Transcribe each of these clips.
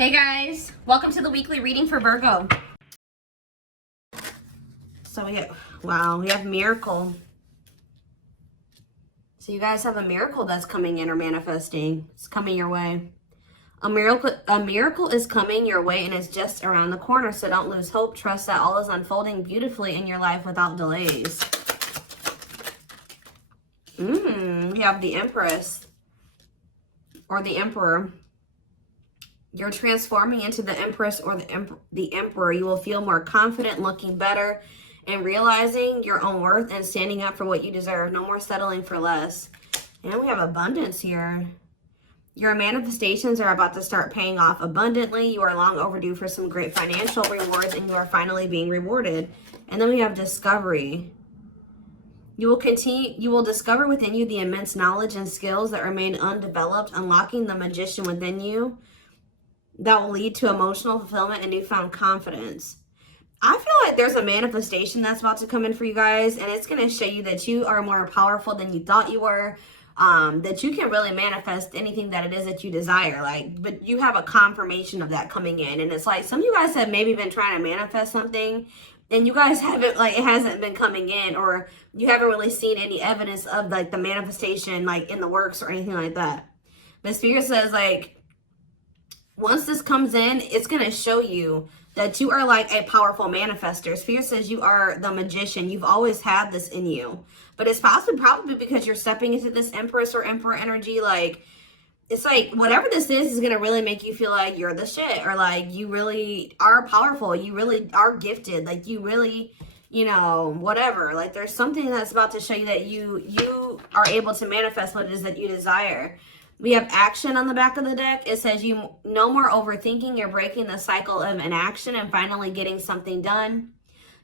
Hey guys, welcome to the weekly reading for Virgo. So we have Miracle. So you guys have a miracle that's coming in or manifesting. It's coming your way. A miracle is coming your way and it's just around the corner. So don't lose hope. Trust that all is unfolding beautifully in your life without delays. We have the Empress or the Emperor. You're transforming into the Empress or the Emperor. You will feel more confident, looking better, and realizing your own worth and standing up for what you deserve. No more settling for less. And we have abundance here. Your manifestations are about to start paying off abundantly. You are long overdue for some great financial rewards, and you are finally being rewarded. And then we have discovery. You will discover within you the immense knowledge and skills that remain undeveloped, unlocking the magician within you. That will lead to emotional fulfillment and newfound confidence. I feel like there's a manifestation that's about to come in for you guys, and it's going to show you that you are more powerful than you thought you were, that you can really manifest anything that it is that you desire. But you have a confirmation of that coming in, and it's like some of you guys have maybe been trying to manifest something, and you guys haven't, it hasn't been coming in, or you haven't really seen any evidence of the manifestation in the works or anything like that. But Spirit says once this comes in, it's going to show you that you are a powerful manifester. Spirit says you are the magician. You've always had this in you. But it's probably because you're stepping into this Empress or Emperor energy. It's whatever this is going to really make you feel like you're the shit. Or you really are powerful. You really are gifted. You really, whatever. There's something that's about to show you that you are able to manifest what it is that you desire. We have action on the back of the deck. It says no more overthinking. You're breaking the cycle of inaction and finally getting something done.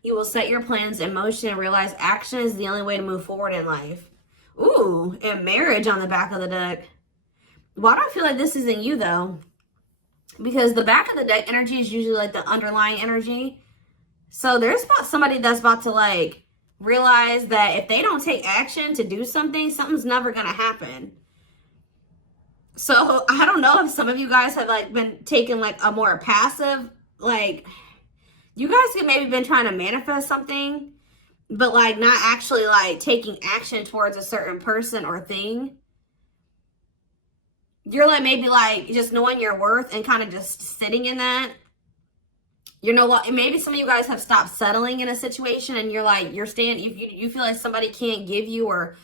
You will set your plans in motion and realize action is the only way to move forward in life. Ooh, and marriage on the back of the deck. Why do I feel like this isn't you though? Because the back of the deck energy is usually the underlying energy. So there's somebody that's about to realize that if they don't take action to do something, something's never going to happen. So I don't know if some of you guys have been taking a more passive, you guys have maybe been trying to manifest something, but not actually taking action towards a certain person or thing. You're maybe just knowing your worth and kind of just sitting in that. Maybe some of you guys have stopped settling in a situation and you're staying, you feel like somebody can't give you, or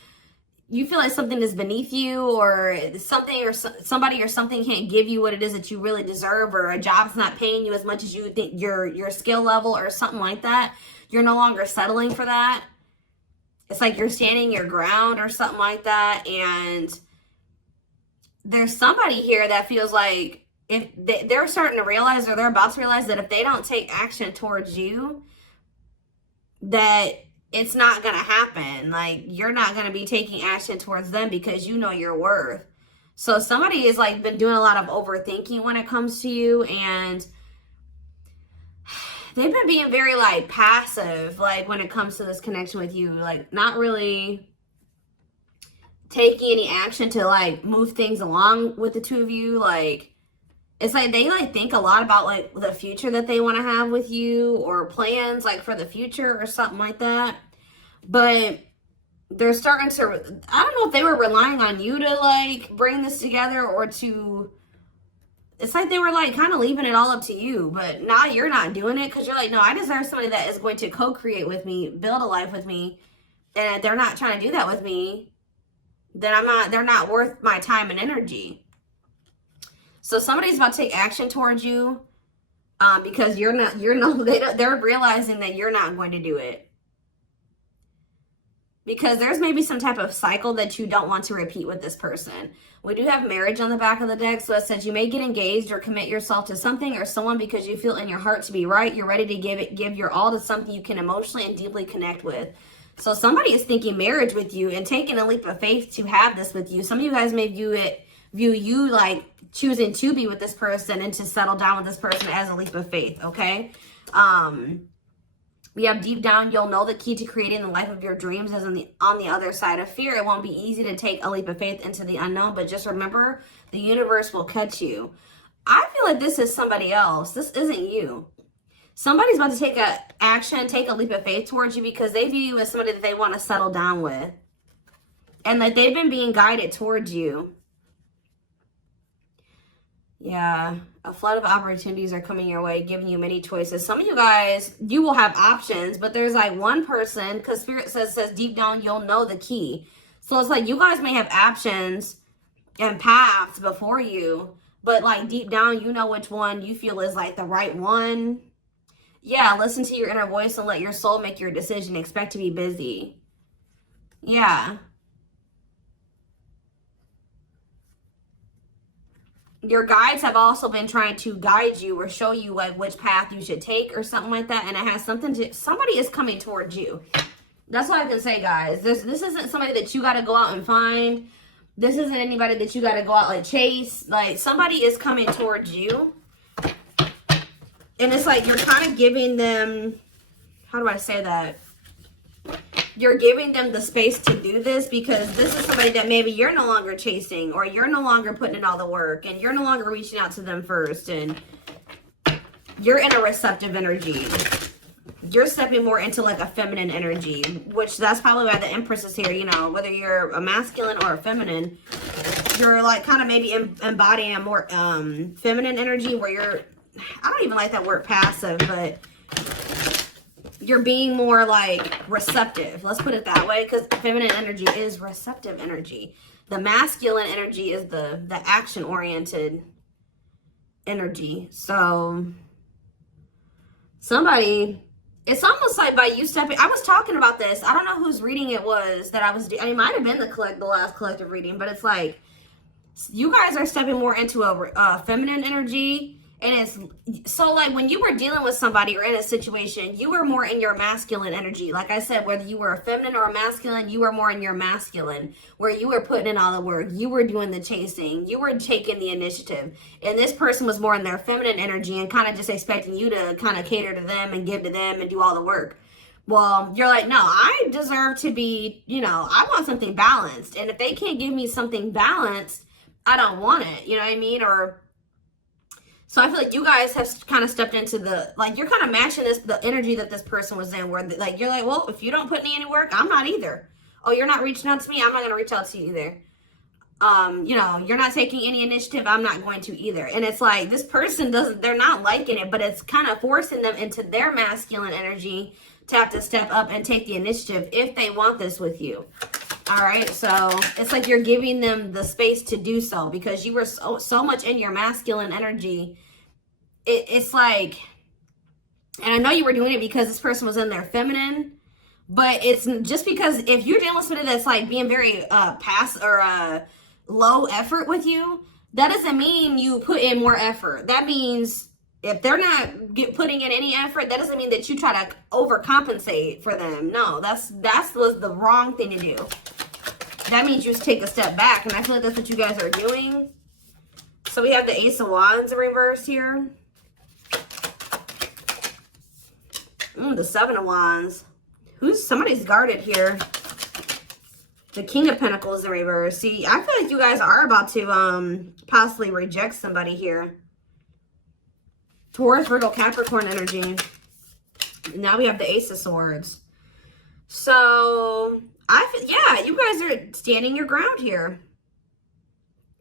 you feel like something is beneath you, or something or somebody or something can't give you what it is that you really deserve, or a job's not paying you as much as you think your skill level or something like that. You're no longer settling for that. It's you're standing your ground or something like that. And there's somebody here that feels like if they're starting to realize, or they're about to realize, that if they don't take action towards you, that it's not going to happen. You're not going to be taking action towards them because you know your worth. So somebody has been doing a lot of overthinking when it comes to you, and they've been being very passive when it comes to this connection with you, not really taking any action to move things along with the two of you. It's they think a lot about the future that they want to have with you, or plans for the future or something like that. But they're starting to, I don't know if they were relying on you to bring this together, or to, it's they were kind of leaving it all up to you. But now you're not doing it because you're no, I deserve somebody that is going to co-create with me, build a life with me. And if they're not trying to do that with me, then they're not worth my time and energy. So somebody's about to take action towards you because they're realizing that you're not going to do it. Because there's maybe some type of cycle that you don't want to repeat with this person. We do have marriage on the back of the deck. So it says you may get engaged or commit yourself to something or someone because you feel in your heart to be right. You're ready to give your all to something you can emotionally and deeply connect with. So somebody is thinking marriage with you and taking a leap of faith to have this with you. Some of you guys may view you choosing to be with this person and to settle down with this person as a leap of faith, okay? We have deep down, you'll know the key to creating the life of your dreams is on the other side of fear. It won't be easy to take a leap of faith into the unknown, but just remember, the universe will catch you. I feel like this is somebody else. This isn't you. Somebody's about to take a action, take a leap of faith towards you because they view you as somebody that they want to settle down with. And that they've been being guided towards you. Yeah, a flood of opportunities are coming your way, giving you many choices. Some of you guys, you will have options, but there's like one person, because Spirit says deep down, you'll know the key. So it's like you guys may have options and paths before you, but like deep down, you know which one you feel is like the right one. Yeah, listen to your inner voice and let your soul make your decision. Expect to be busy. Yeah. Your guides have also been trying to guide you or show you like which path you should take or something like that. And it has something to, somebody is coming towards you. That's what I can say, guys. This isn't somebody that you got to go out and find. This isn't anybody that you got to go out and chase. Like, somebody is coming towards you. And it's like you're kind of giving them, how do I say that? You're giving them the space to do this because this is somebody that maybe you're no longer chasing, or you're no longer putting in all the work, and you're no longer reaching out to them first, and you're in a receptive energy. You're stepping more into like a feminine energy, which that's probably why the Empress is here. You know, whether you're a masculine or a feminine, you're like kind of maybe embodying a more feminine energy where you're, I don't even like that word passive, but you're being more like receptive. Let's put it that way, because feminine energy is receptive energy. The masculine energy is the action-oriented energy. So somebody, it's almost like by you stepping, I was talking about this. I don't know whose reading it was that I was doing. It might have been the last collective reading, but it's like you guys are stepping more into a feminine energy. And it's so like when you were dealing with somebody or in a situation, you were more in your masculine energy. Like I said, whether you were a feminine or a masculine, you were more in your masculine, where you were putting in all the work. You were doing the chasing. You were taking the initiative. And this person was more in their feminine energy and kind of just expecting you to kind of cater to them and give to them and do all the work. Well, you're like, no, I deserve to be, you know, I want something balanced. And if they can't give me something balanced, I don't want it. You know what I mean? So I feel like you guys have kind of stepped into the, like, you're kind of matching the energy that this person was in, where like, you're like, well, if you don't put me any work, I'm not either. Oh, you're not reaching out to me, I'm not going to reach out to you either. You know, you're not taking any initiative, I'm not going to either. And it's like, this person they're not liking it, but it's kind of forcing them into their masculine energy to have to step up and take the initiative if they want this with you. All right, so it's like you're giving them the space to do so because you were so much in your masculine energy. It's like, and I know you were doing it because this person was in their feminine, but it's just because if you're dealing with somebody that's like being very low effort with you, that doesn't mean you put in more effort. That means if they're not putting in any effort, that doesn't mean that you try to overcompensate for them. No, that was the wrong thing to do. That means you just take a step back, and I feel like that's what you guys are doing. So we have the Ace of Wands in reverse here. The Seven of Wands. Somebody's guarded here. The King of Pentacles in reverse. See, I feel like you guys are about to possibly reject somebody here. Taurus, Virgo, Capricorn energy. Now we have the Ace of Swords. So, yeah, you guys are standing your ground here.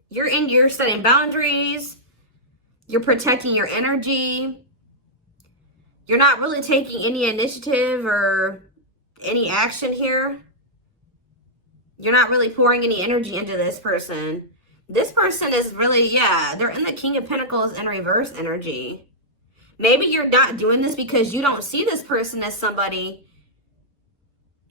You're setting boundaries. You're protecting your energy. You're not really taking any initiative or any action here. You're not really pouring any energy into this person. This person is really, yeah, they're in the King of Pentacles in reverse energy. Maybe you're not doing this because you don't see this person as somebody,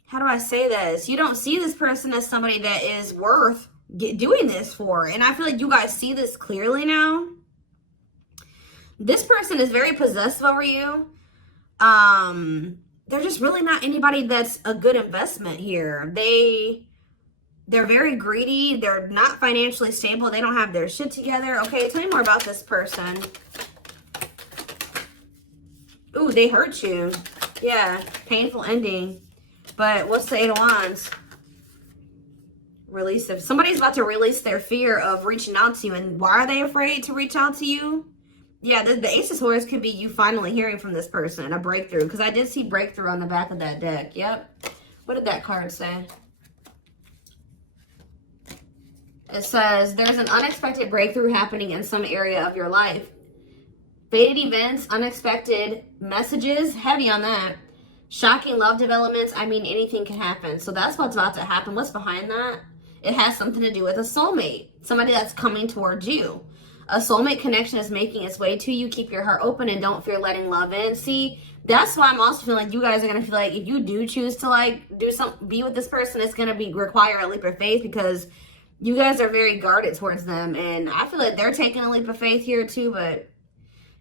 how do I say this? You don't see this person as somebody that is worth doing this for. And I feel like you guys see this clearly now. This person is very possessive over you. They're just really not anybody that's a good investment here. They're very greedy. They're not financially stable. They don't have their shit together. Okay, tell me more about this person. Ooh, they hurt you. Yeah, painful ending. But what's the Eight of Wands? Release of, somebody's about to release their fear of reaching out to you. And why are they afraid to reach out to you? Yeah, the Ace of Swords could be you finally hearing from this person, a breakthrough. Because I did see breakthrough on the back of that deck. Yep. What did that card say? It says, there's an unexpected breakthrough happening in some area of your life. Fated events, unexpected messages, heavy on that. Shocking love developments, I mean, anything can happen. So that's what's about to happen. What's behind that? It has something to do with a soulmate. Somebody that's coming towards you. A soulmate connection is making its way to you. Keep your heart open and don't fear letting love in. See, that's why I'm also feeling like you guys are going to feel like if you do choose to like be with this person, it's going to require a leap of faith because you guys are very guarded towards them. And I feel like they're taking a leap of faith here too. But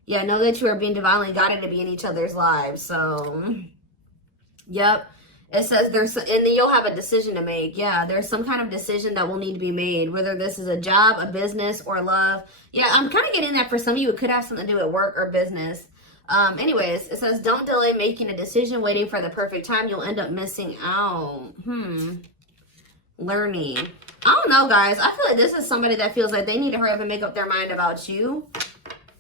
yeah, know that you are being divinely guided to be in each other's lives. So, yep. It says and then you'll have a decision to make. Yeah, there's some kind of decision that will need to be made, whether this is a job, a business, or love. Yeah, I'm kind of getting that for some of you. It could have something to do with work or business. Anyways, it says, don't delay making a decision, waiting for the perfect time. You'll end up missing out. Learning. I don't know, guys. I feel like this is somebody that feels like they need to hurry up and make up their mind about you.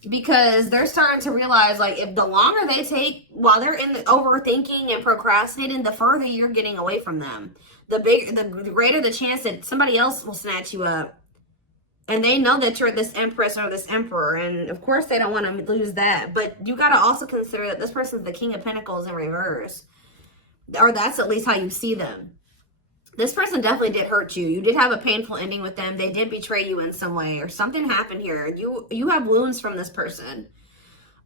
Because they're starting to realize, like, if the longer they take while they're in the overthinking and procrastinating, the further you're getting away from them. The greater the chance that somebody else will snatch you up. And they know that you're this empress or this emperor. And, of course, they don't want to lose that. But you got to also consider that this person's the King of Pentacles in reverse. Or that's at least how you see them. This person definitely did hurt you. You did have a painful ending with them. They did betray you in some way or something happened here. You have wounds from this person.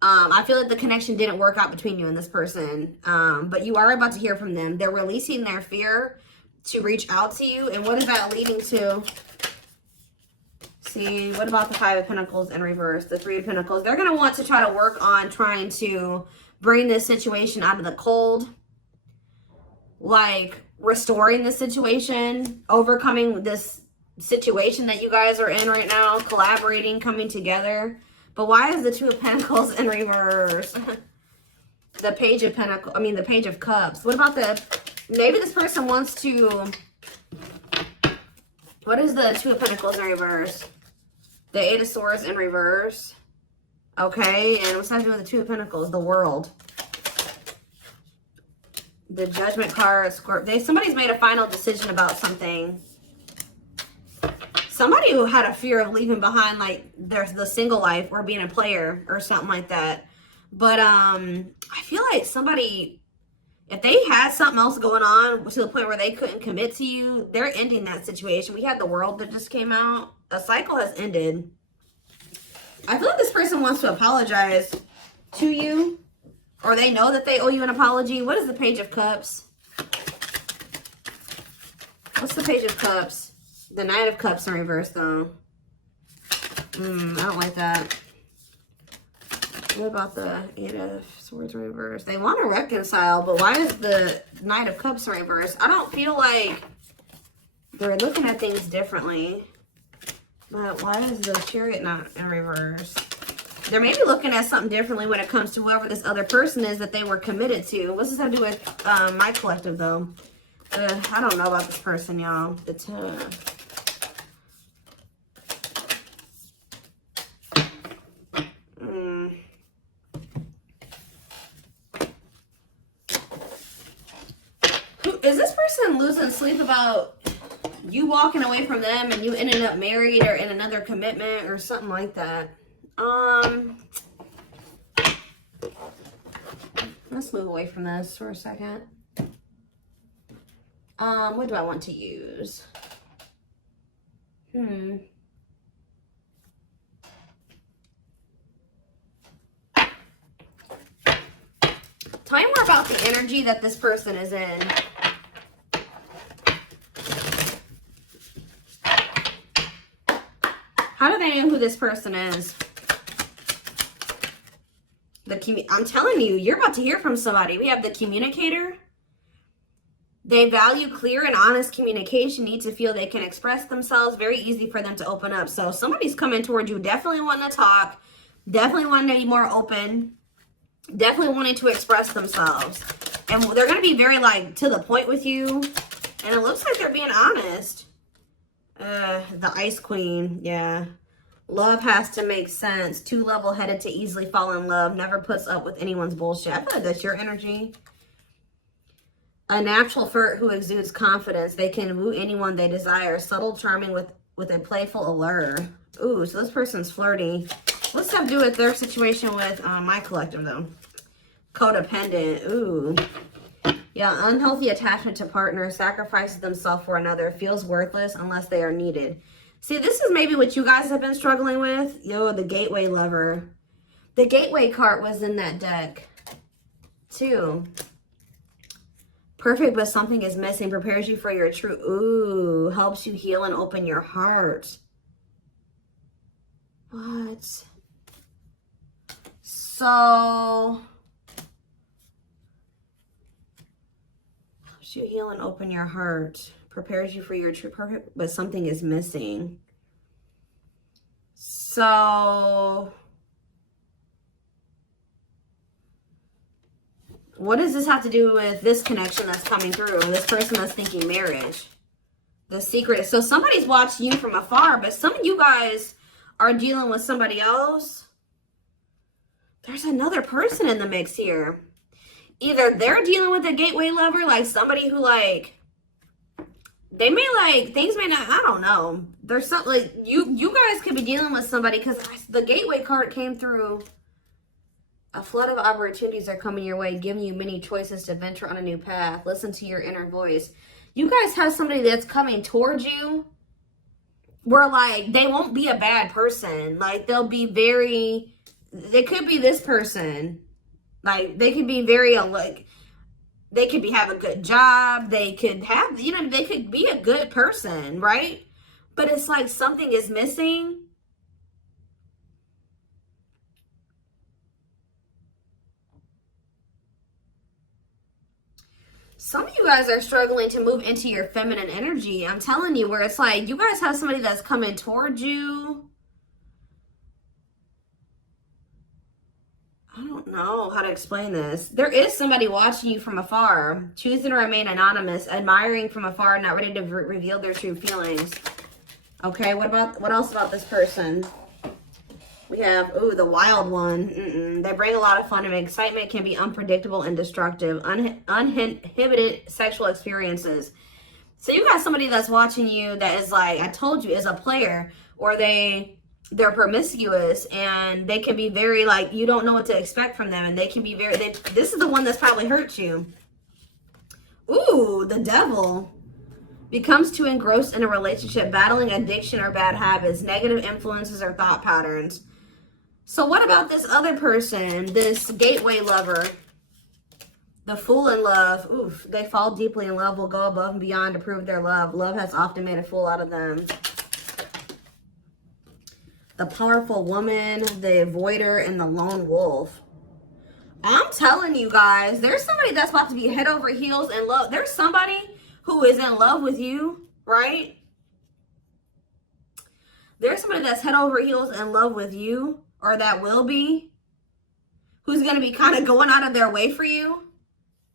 I feel like the connection didn't work out between you and this person. But you are about to hear from them. They're releasing their fear to reach out to you. And what is that leading to? See, what about the Five of Pentacles in reverse? The Three of Pentacles. They're going to want to try to work on trying to bring this situation out of the cold. Like restoring the situation, overcoming this situation that you guys are in right now, collaborating, coming together. But why is the Two of Pentacles in reverse? The Page of Pentacles, the Page of Cups. What about maybe this person wants to, what is the Two of Pentacles in reverse? The Eight of Swords in reverse. Okay, and what's that doing with the Two of Pentacles? The World. The Judgment card, Scorpio. Somebody's made a final decision about something. Somebody who had a fear of leaving behind, like, the single life or being a player or something like that. But I feel like somebody, if they had something else going on to the point where they couldn't commit to you, they're ending that situation. We had the World that just came out. A cycle has ended. I feel like this person wants to apologize to you. Or they know that they owe you an apology. What is the Page of Cups? What's the Page of Cups? The Knight of Cups in reverse, though. I don't like that. What about the Eight of Swords in reverse? They want to reconcile, but why is the Knight of Cups in reverse? I don't feel like they're looking at things differently. But why is the Chariot not in reverse? They're maybe looking at something differently when it comes to whoever this other person is that they were committed to. What's this have to do with my collective, though? I don't know about this person, y'all. Is this person losing sleep about you walking away from them and you ended up married or in another commitment or something like that? Let's move away from this for a second. What do I want to use? Tell me more about the energy that this person is in. How do they know who this person is? I'm telling you, you're about to hear from somebody. We have the Communicator. They value clear and honest communication, need to feel they can express themselves. Very easy for them to open up. So somebody's coming towards you, definitely wanting to talk, definitely wanting to be more open, definitely wanting to express themselves. And they're going to be very, like, to the point with you. And it looks like they're being honest. The Ice Queen, yeah. Love has to make sense. Too level-headed to easily fall in love. Never puts up with anyone's bullshit. I feel like that's your energy. A natural flirt who exudes confidence. They can woo anyone they desire. Subtle, charming with a playful allure. Ooh, so this person's flirty. What's that do with their situation with my collective, though? Codependent. Ooh. Yeah, unhealthy attachment to partner. Sacrifices themselves for another. Feels worthless unless they are needed. See, this is maybe what you guys have been struggling with. Yo, the gateway lover. The gateway card was in that deck, too. Perfect, but something is missing. Prepares you for your true... Ooh, helps you heal and open your heart. What? So... helps you heal and open your heart. Prepares you for your true perfect, but something is missing. So... what does this have to do with this connection that's coming through? This person that's thinking marriage. The secret. So somebody's watching you from afar, but some of you guys are dealing with somebody else. There's another person in the mix here. Either they're dealing with a gateway lover, like somebody who like, they may like, things may not, I don't know. There's something like, you guys could be dealing with somebody because the gateway card came through. A flood of opportunities are coming your way, giving you many choices to venture on a new path. Listen to your inner voice. You guys have somebody that's coming towards you where, like, they won't be a bad person. Like, they'll be very, they could be this person. Like, they could be very, like, they could have a good job. They could have, you know, they could be a good person, right? But it's like something is missing. Some of you guys are struggling to move into your feminine energy. I'm telling you, where it's like you guys have somebody that's coming towards you. I don't know how to explain this. There is somebody watching you from afar, choosing to remain anonymous, admiring from afar, not ready to reveal their true feelings. Okay, what else about this person? We have, ooh, the wild one. They bring a lot of fun and excitement, can be unpredictable and destructive. Uninhibited sexual experiences. So you got somebody that's watching you that is like, I told you, is a player, or they're promiscuous, and they can be very like, you don't know what to expect from them, and they can be very, this is the one that's probably hurt you. Ooh, the devil. Becomes too engrossed in a relationship, battling addiction or bad habits, negative influences or thought patterns. So what about this other person, this gateway lover? The fool in love. Oof, they fall deeply in love, will go above and beyond to prove their love. Love has often made a fool out of them. The powerful woman, the avoider, and the lone wolf. I'm telling you guys, there's somebody that's about to be head over heels in love. There's somebody who is in love with you, right? There's somebody that's head over heels in love with you, or that will be, who's going to be kind of going out of their way for you,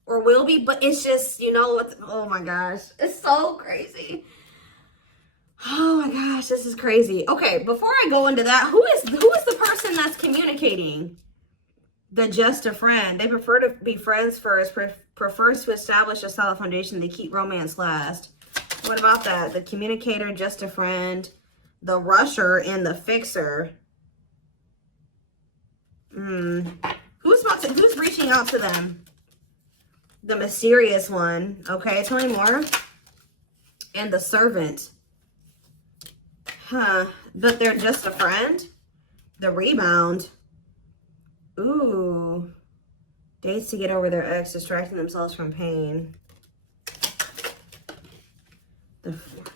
or will be, but it's just, you know, oh my gosh, it's so crazy. Oh my gosh, this is crazy. Okay, before I go into that, who is the person that's communicating? The just a friend. They prefer to be friends first, prefers to establish a solid foundation. They keep romance last. What about that? The communicator, just a friend, the rusher, and the fixer. Who's reaching out to them? The mysterious one. Okay, tell me more. And the servant. Huh. But they're just a friend? The rebound. Ooh. Dates to get over their ex, distracting themselves from pain. The foreigner.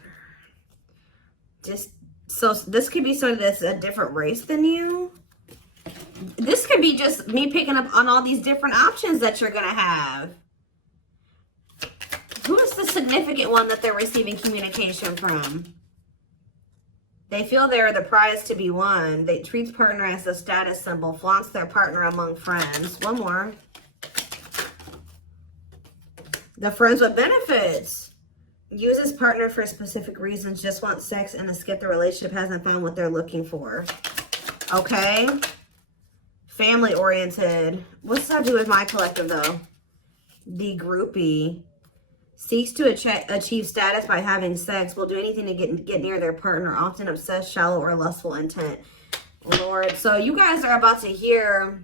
So this could be somebody that's a different race than you. This could be just me picking up on all these different options that you're going to have. Who is the significant one that they're receiving communication from? They feel they're the prize to be won. They treat partner as a status symbol, flaunts their partner among friends. One more. The friends with benefits. Uses partner for specific reasons, just wants sex and to skip the relationship, hasn't found what they're looking for. Okay. Family oriented. What's that do with my collective though? The groupie. Seeks to achieve status by having sex. Will do anything to get near their partner. Often obsessed, shallow, or lustful intent. Lord. So you guys are about to hear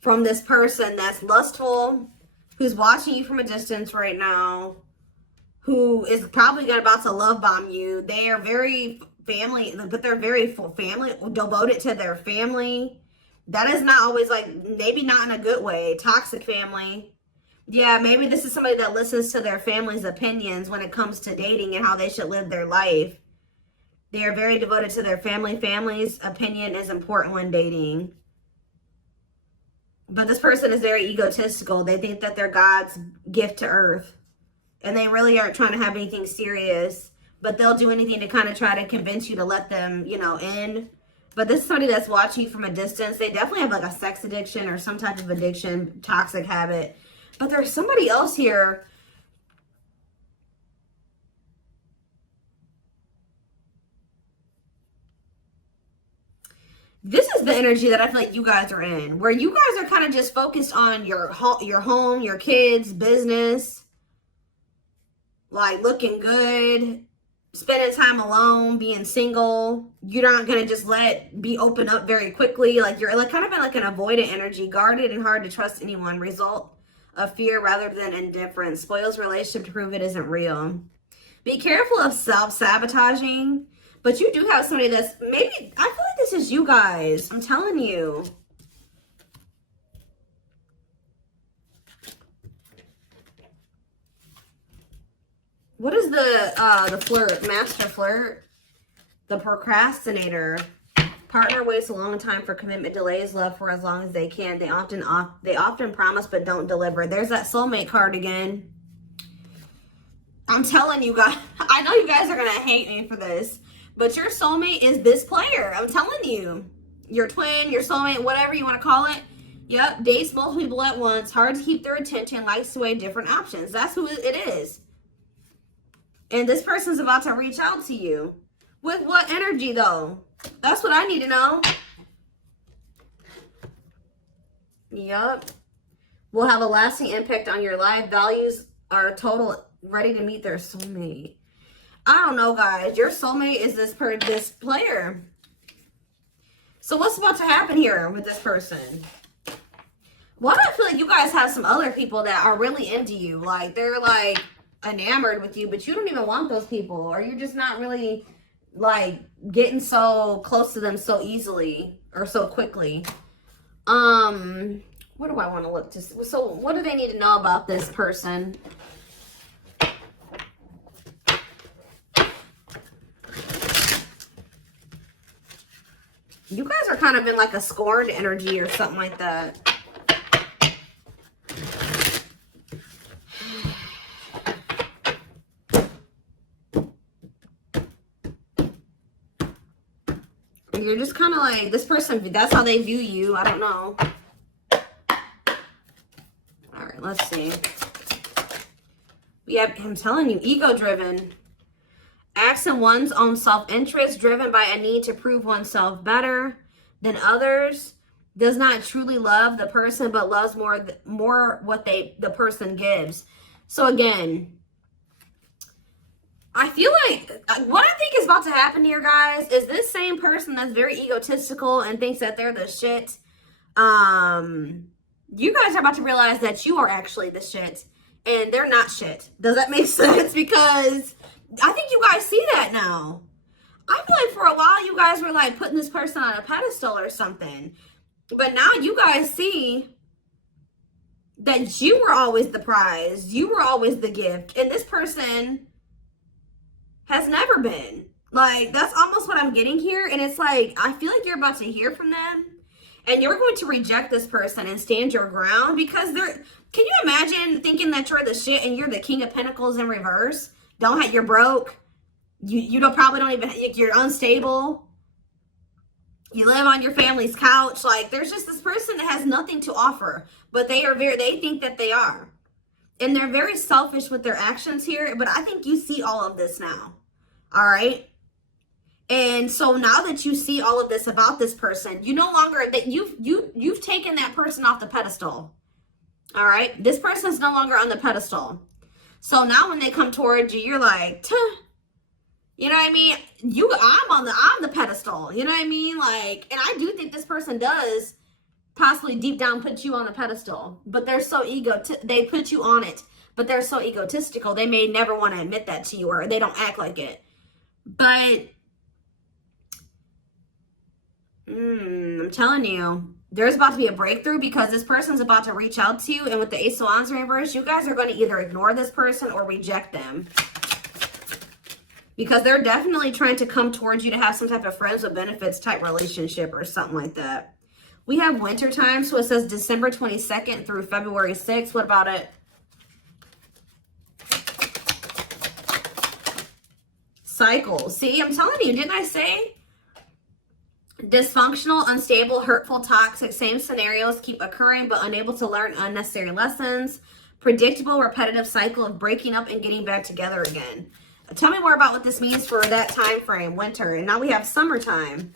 from this person that's lustful, who's watching you from a distance right now, who is probably about to love bomb you. They are very family, but they're very family, devoted to their family. That is not always like, maybe not in a good way. Toxic family. Yeah, maybe this is somebody that listens to their family's opinions when it comes to dating and how they should live their life. They are very devoted to their family. Family's opinion is important when dating. But this person is very egotistical. They think that they're God's gift to earth. And they really aren't trying to have anything serious. But they'll do anything to kind of try to convince you to let them, you know, in. But this is somebody that's watching you from a distance. They definitely have like a sex addiction or some type of addiction, toxic habit. But there's somebody else here. This is the energy that I feel like you guys are in, where you guys are kind of just focused on your home, your kids, business, like looking good, spending time alone, being single. You're not going to just be open up very quickly. Like you're like kind of in like an avoidant energy, guarded and hard to trust anyone. Result of fear rather than indifference. Spoils relationship to prove it isn't real. Be careful of self-sabotaging. But you do have somebody that's maybe, I feel like this is you guys. I'm telling you. What is the flirt? Master flirt? The procrastinator. Partner waits a long time for commitment, delays love for as long as they can. They often promise but don't deliver. There's that soulmate card again. I'm telling you guys, I know you guys are going to hate me for this, but your soulmate is this player. I'm telling you. Your twin, your soulmate, whatever you want to call it. Yep, dates multiple people at once, hard to keep their attention, likes to weigh different options. That's who it is. And this person's about to reach out to you. With what energy though? That's what I need to know. Yup. Will have a lasting impact on your life. Values are total, ready to meet their soulmate. I don't know, guys. Your soulmate is this player. So what's about to happen here with this person? Why do I feel like you guys have some other people that are really into you? Like, they're like enamored with you, but you don't even want those people. Or you're just not really like getting so close to them so easily or so quickly. What do I want to look to? So what do they need to know about this person? You guys are kind of in like a scorned energy or something like that. You're just kind of like, this person, that's how they view you. I don't know. All right, let's see. Yeah, I'm telling you, ego-driven. Acts in one's own self-interest, driven by a need to prove oneself better than others. Does not truly love the person, but loves more what the person gives. So again, I feel like what I think is about to happen here, guys, is this same person that's very egotistical and thinks that they're the shit. You guys are about to realize that you are actually the shit and they're not shit. Does that make sense? Because I think you guys see that now. I feel like for a while you guys were like putting this person on a pedestal or something. But now you guys see that you were always the prize. You were always the gift. And this person has never been. Like, that's almost what I'm getting here. And it's like, I feel like you're about to hear from them. And you're going to reject this person and stand your ground. Because they're, can you imagine thinking that you're the shit and you're the King of Pentacles in reverse? You're broke. You probably don't even, you're unstable. You live on your family's couch. Like, there's just this person that has nothing to offer. But they think that they are. And they're very selfish with their actions here, but I think you see all of this now. All right. And so now that you see all of this about this person, you no longer, that you've taken that person off the pedestal. All right. This person's no longer on the pedestal. So now when they come towards you, you're like, tuh. You know what I mean? I'm the pedestal. You know what I mean? Like, and I do think this person does possibly deep down put you on a pedestal, but they're so they put you on it, but they're so egotistical. They may never want to admit that to you, or they don't act like it. But I'm telling you, there's about to be a breakthrough, because this person's about to reach out to you. And with the Ace of Wands reverse, you guys are going to either ignore this person or reject them, because they're definitely trying to come towards you to have some type of friends with benefits type relationship or something like that. We have winter time, so it says December 22nd through February 6th. What about it? Cycle. See, I'm telling you, didn't I say? Dysfunctional, unstable, hurtful, toxic, same scenarios keep occurring but unable to learn unnecessary lessons. Predictable, repetitive cycle of breaking up and getting back together again. Tell me more about what this means for that time frame, winter. And now we have summertime.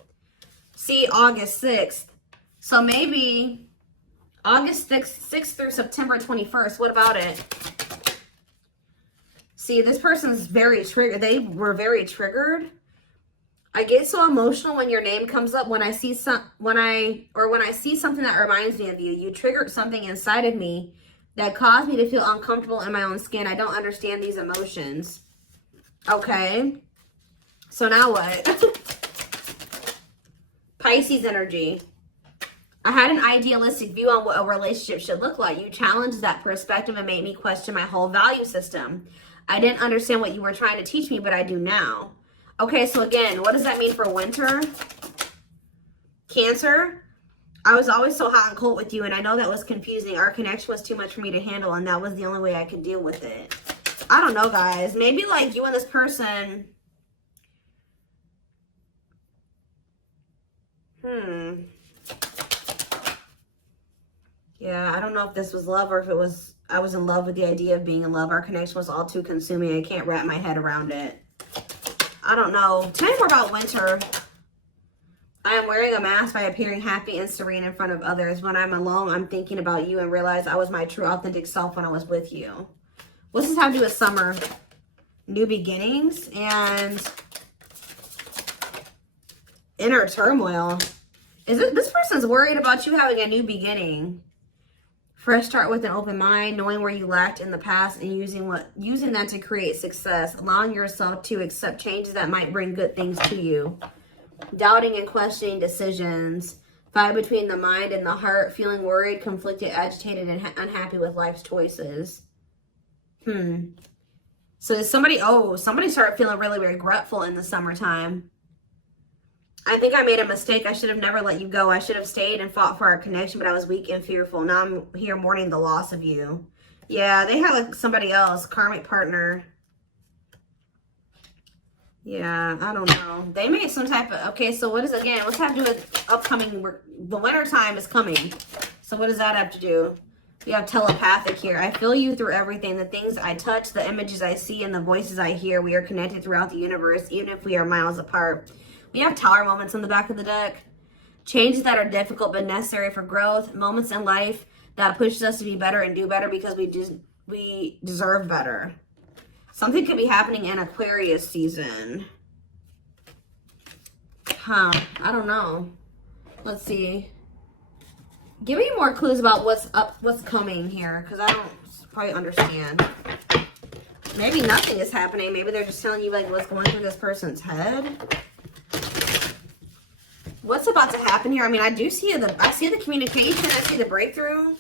See, August 6th. So maybe August 6th through September 21st. What about it? See, this person's very triggered. They were very triggered. I get so emotional when your name comes up. When I see something that reminds me of you. You triggered something inside of me that caused me to feel uncomfortable in my own skin. I don't understand these emotions. Okay. So now what? Pisces energy. I had an idealistic view on what a relationship should look like. You challenged that perspective and made me question my whole value system. I didn't understand what you were trying to teach me, but I do now. Okay, so again, what does that mean for winter? Cancer. I was always so hot and cold with you, and I know that was confusing. Our connection was too much for me to handle, and that was the only way I could deal with it. I don't know, guys. Maybe like you and this person. Yeah, I don't know if this was love or if it was, I was in love with the idea of being in love. Our connection was all too consuming. I can't wrap my head around it. I don't know. Tell me more about winter. I am wearing a mask by appearing happy and serene in front of others. When I'm alone, I'm thinking about you and realize I was my true authentic self when I was with you. What's this have to do with summer? New beginnings and inner turmoil. Is it this person's worried about you having a new beginning? Fresh start with an open mind, knowing where you lacked in the past and using that to create success, allowing yourself to accept changes that might bring good things to you. Doubting and questioning decisions, fight between the mind and the heart, feeling worried, conflicted, agitated, and unhappy with life's choices. So somebody started feeling really regretful in the summertime. I think I made a mistake. I should have never let you go. I should have stayed and fought for our connection, but I was weak and fearful. Now I'm here mourning the loss of you. Yeah, they had like somebody else, karmic partner. Yeah, I don't know. They made some type of, okay, so what is, again, what's have to do with upcoming, the winter time is coming. So what does that have to do? We have telepathic here. I feel you through everything. The things I touch, the images I see, and the voices I hear. We are connected throughout the universe, even if we are miles apart. We have tower moments on the back of the deck. Changes that are difficult but necessary for growth. Moments in life that pushes us to be better and do better because we deserve better. Something could be happening in Aquarius season. I don't know. Let's see. Give me more clues about what's coming here, because I don't probably understand. Maybe nothing is happening. Maybe they're just telling you like what's going through this person's head. What's about to happen here? I mean, I see the communication. I see the breakthrough.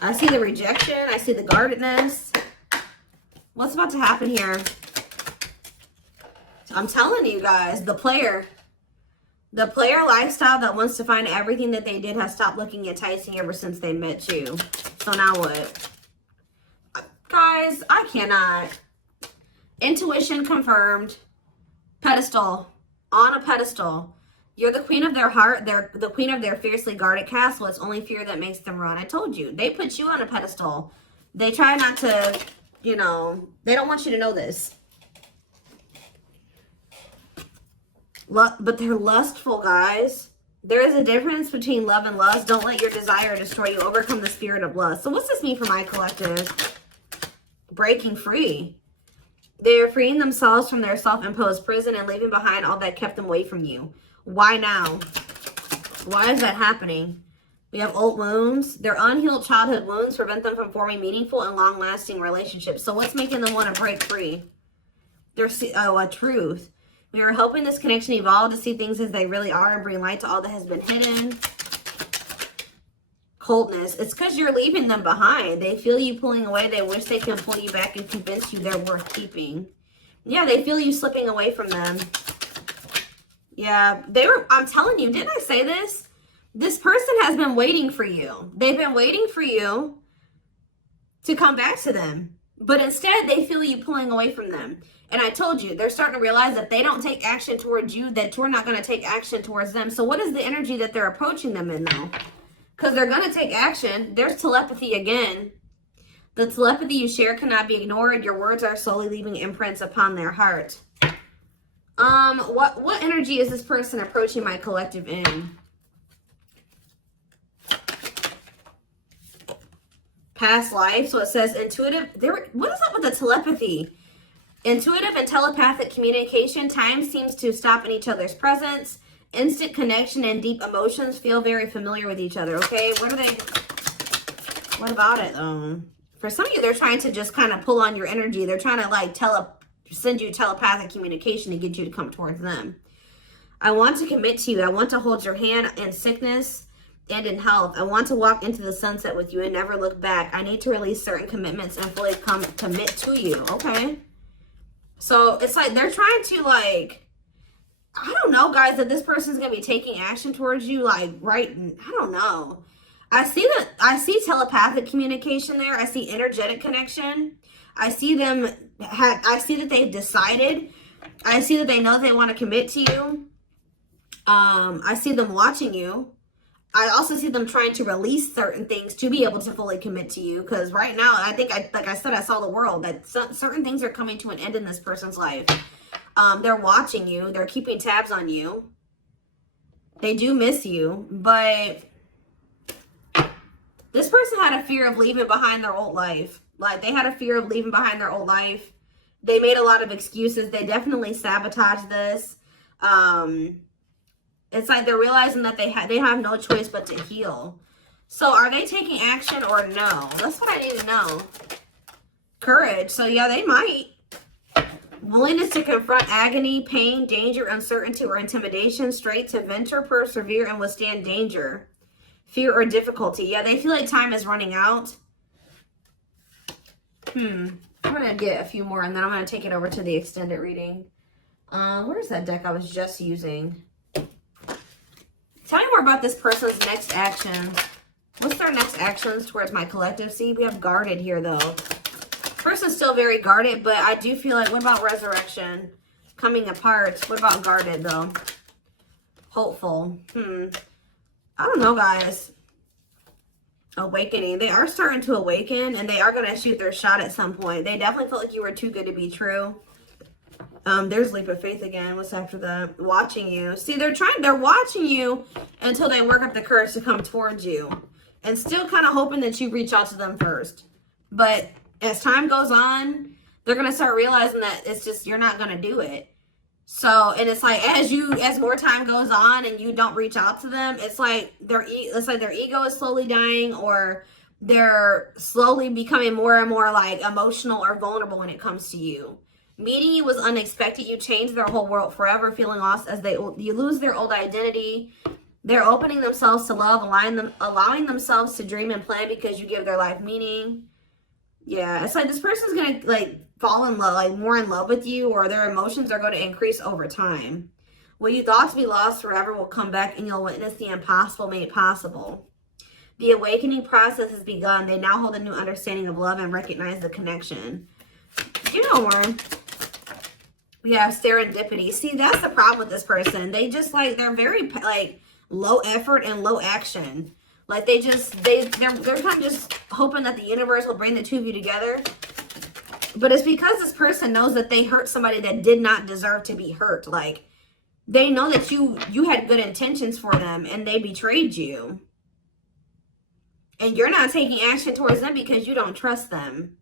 I see the rejection. I see the guardedness. What's about to happen here? I'm telling you guys, the player lifestyle that wants to find everything that they did has stopped looking enticing ever since they met you. So now what? Guys, I cannot. Intuition confirmed. Pedestal. On a pedestal. You're the queen of their heart. They're the queen of their fiercely guarded castle. It's only fear that makes them run. I told you. They put you on a pedestal. They try not to, you know, they don't want you to know this. But they're lustful, guys. There is a difference between love and lust. Don't let your desire destroy you. Overcome the spirit of lust. So what's this mean for my collective? Breaking free. They are freeing themselves from their self-imposed prison and leaving behind all that kept them away from you. Why now? Why is that happening? We have old wounds. Their unhealed childhood wounds prevent them from forming meaningful and long-lasting relationships. So what's making them want to break free? There's a truth. We are helping this connection evolve to see things as they really are and bring light to all that has been hidden. Coldness. It's because you're leaving them behind. They feel you pulling away. They wish they can pull you back and convince you they're worth keeping. Yeah, they feel you slipping away from them. Yeah, I'm telling you, didn't I say this? This person has been waiting for you. They've been waiting for you to come back to them. But instead, they feel you pulling away from them. And I told you, they're starting to realize that they don't take action towards you, that you're not going to take action towards them. So what is the energy that they're approaching them in, though? Because they're going to take action. There's telepathy again. The telepathy you share cannot be ignored. Your words are slowly leaving imprints upon their heart. What energy is this person approaching my collective in? Past life. So it says intuitive. What is up with the telepathy? Intuitive and telepathic communication. Time seems to stop in each other's presence. Instant connection and deep emotions feel very familiar with each other. Okay, what about it though? For some of you, they're trying to just kind of pull on your energy. They're trying to like send you telepathic communication to get you to come towards them. I want to commit to you. I want to hold your hand in sickness and in health. I want to walk into the sunset with you and never look back. I need to release certain commitments and fully commit to you. Okay. So it's like they're trying to like, I don't know, guys, that this person's going to be taking action towards you. Like, right. I don't know. I see telepathic communication there. I see energetic connection. I see I see that they've decided. I see that they know they want to commit to you. I see them watching you. I also see them trying to release certain things to be able to fully commit to you. Because right now, I think, like I said, I saw the world. That certain things are coming to an end in this person's life. They're watching you. They're keeping tabs on you. They do miss you. But this person had a fear of leaving behind their old life. Like, they had a fear of leaving behind their old life. They made a lot of excuses. They definitely sabotaged this. It's like they're realizing that they have no choice but to heal. So are they taking action or no? That's what I need to know. Courage. So yeah, they might. Willingness to confront agony, pain, danger, uncertainty, or intimidation. Straight to venture, persevere, and withstand danger. Fear or difficulty. Yeah, they feel like time is running out. I'm going to get a few more and then I'm going to take it over to the extended reading. Where's that deck I was just using? Tell me more about this person's next action. What's their next actions towards my collective? See, we have guarded here, though. Person's still very guarded, but I do feel like, what about resurrection? Coming apart. What about guarded, though? Hopeful. I don't know, guys. Awakening. They are starting to awaken, and they are going to shoot their shot at some point. They definitely felt like you were too good to be true. There's leap of faith again. What's after that? Watching you. See, they're watching you until they work up the courage to come towards you. And still kind of hoping that you reach out to them first. But as time goes on, they're going to start realizing that it's just, you're not going to do it. So, and it's like, as more time goes on and you don't reach out to them, it's like their ego is slowly dying, or they're slowly becoming more and more like emotional or vulnerable when it comes to you. Meeting you was unexpected. You changed their whole world forever, feeling lost as you lose their old identity. They're opening themselves to love, allowing themselves to dream and plan because you give their life meaning. Yeah, it's like this person's going to like fall in love, like more in love with you, or their emotions are going to increase over time. What you thought to be lost forever will come back and you'll witness the impossible made possible. The awakening process has begun. They now hold a new understanding of love and recognize the connection. You know more. We have serendipity. See, that's the problem with this person. They just like, they're very like low effort and low action. Like they're kind of just hoping that the universe will bring the two of you together. But it's because this person knows that they hurt somebody that did not deserve to be hurt. Like, they know that you had good intentions for them and they betrayed you. And you're not taking action towards them because you don't trust them.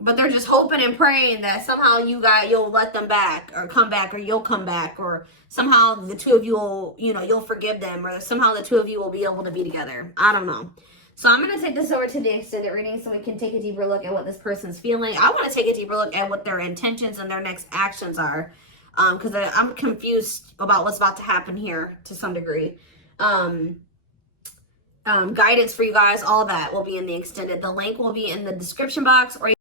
But they're just hoping and praying that somehow you'll let them back or come back, or you'll come back, or somehow the two of you will, you'll forgive them, or somehow the two of you will be able to be together. I don't know. So I'm going to take this over to the extended reading so we can take a deeper look at what this person's feeling. I want to take a deeper look at what their intentions and their next actions are. Because I'm confused about what's about to happen here to some degree. Guidance for you guys, all that will be in the extended. The link will be in the description box, or